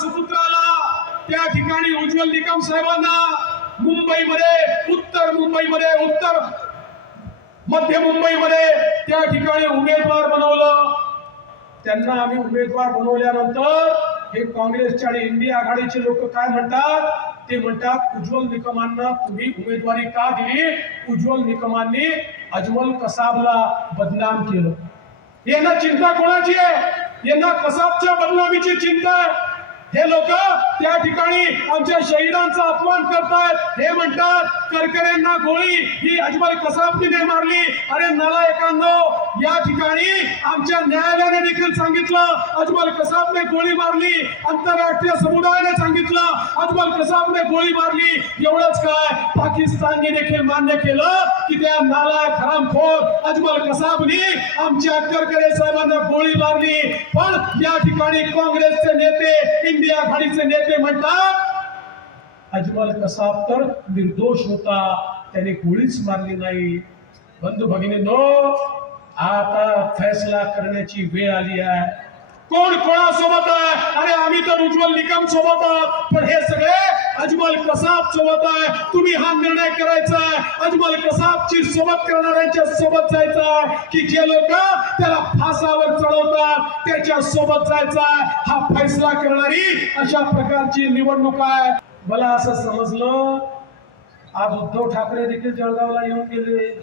सुपुत्राला त्या ठिकाणी उज्ज्वल निकम साहेबांना मुंबईमध्ये उत्तर मुंबईमध्ये उत्तर मध्य मुंबईमध्ये त्या ठिकाणी उमेदवार बनवलं. त्यांना आम्ही उमेदवार बनवल्यानंतर हे काँग्रेसचे आणि इंडिया आघाडीचे लोक काय म्हणतात? ते म्हणतात उज्ज्वल निकमांना तुम्ही उमेदवारी का दिली? उज्ज्वल निकमांनी अजमल कसाबला बदनाम केलं. यांना चिंता कोणाची आहे? यांना कसाबच्या बदनामीची चिंता आहे? हे लोक त्या ठिकाणी आमच्या शहीदांचा अपमान करतायत. हे म्हणतात करकरेंना गोळी ही अजमल कसाबतीने मारली? अरे नालायकांनो या ठिकाणी आमच्या न्यायालयाने देखील सांगितलं अजमल कसाबने गोळी मारली. आंतरराष्ट्रीय समुदायाने सांगितलं अजमल गोळी मारली. एवढंच काय? पाकिस्तानने देखील मान्य केलं की त्या नालायक हरामखोर अजमल कसाबनी आमच्या करकरे साहेबांना गोळी मारली. पण या ठिकाणी काँग्रेसचे नेते इंडिया आघाडीचे नेते म्हणतात अजमल कसाब तर निर्दोष होता. त्याने गोळीच मारली नाही. बंधू भगिनींनो आता फैसला करण्याची वेळ आली आहे. कोण कोणासोबत आहे? अरे आम्ही तर उज्ज्वल निकम सोबत आहोत. पण हे सगळे अजमल कसाब सोबत आहे. तुम्ही हा निर्णय करायचा आहे. अजमल कसाबची सोबत करणाऱ्यांच्या सोबत जायचा आहे. की जे लोक त्याला फासावर चढवतात त्याच्या सोबत जायचा आहे. हा फैसला करणारी अशा प्रकारची निवडणूक आहे. मला असं समजलं. आज उद्धव ठाकरे देखील जळगावला येऊन गेले.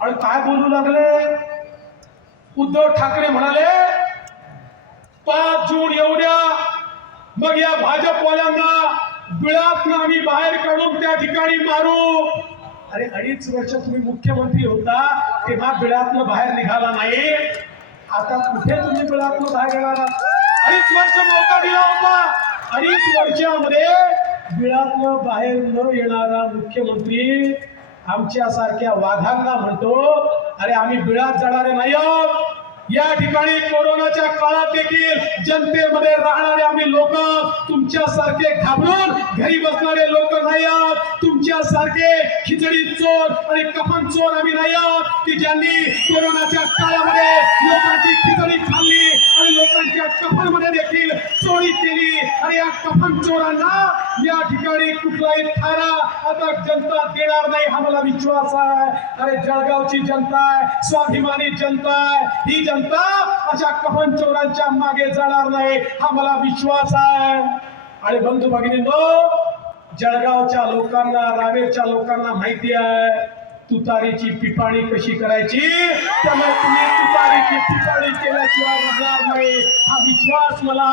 आणि काय बोलू लागले? उद्धव ठाकरे म्हणाले मग या भाजपवाल्यांना बिळात आम्ही बाहेर काढून त्या ठिकाणी मारू. अरे अडीच वर्ष तुम्ही मुख्यमंत्री होता तेव्हा बिळातनं बाहेर निघाला नाही. आता कुठे तुम्ही बिळातनं बाहेर येणार अडीच वर्ष मौका दिला होता. अडीच वर्षामध्ये बिळातनं बाहेर न येणारा मुख्यमंत्री आमच्या सारख्या वाघांना म्हणतो अरे आम्ही बिळात जाणारे नाही आहोत. या ठिकाणी कोरोनाच्या काळात देखील जनतेमध्ये राहणारे आम्ही लोक तुमच्यासारखे घाबरून घरी बसणारे लोक नाही तुमच्यासारखे तुमच्या सारखे खिचडी चोर आणि कफन चोर आम्ही नाही आहोत की ज्यांनी कोरोनाच्या काळामध्ये लोकांची खिचडी खाल्ली आणि लोकांच्या कफनमध्ये देखील चोरी केली. आणि या कफन चोरांना या ठिकाणी कुठलाही थारा आता जनता देणार नाही हा मला विश्वास आहे. अरे जळगावची जनता आहे स्वाभिमानी जनता आहे ही जनता अशा कफन चोरांच्या मागे जाणार नाही हा मला विश्वास आहे. आणि बंधू भगिनी जळगावच्या लोकांना रावेरच्या लोकांना माहिती आहे तुतारीची पिपाणी कशी करायची? त्यामुळे तुम्ही तुतारीची पिपाणी केल्याशिवाय राहणार नाही. हा विश्वास मला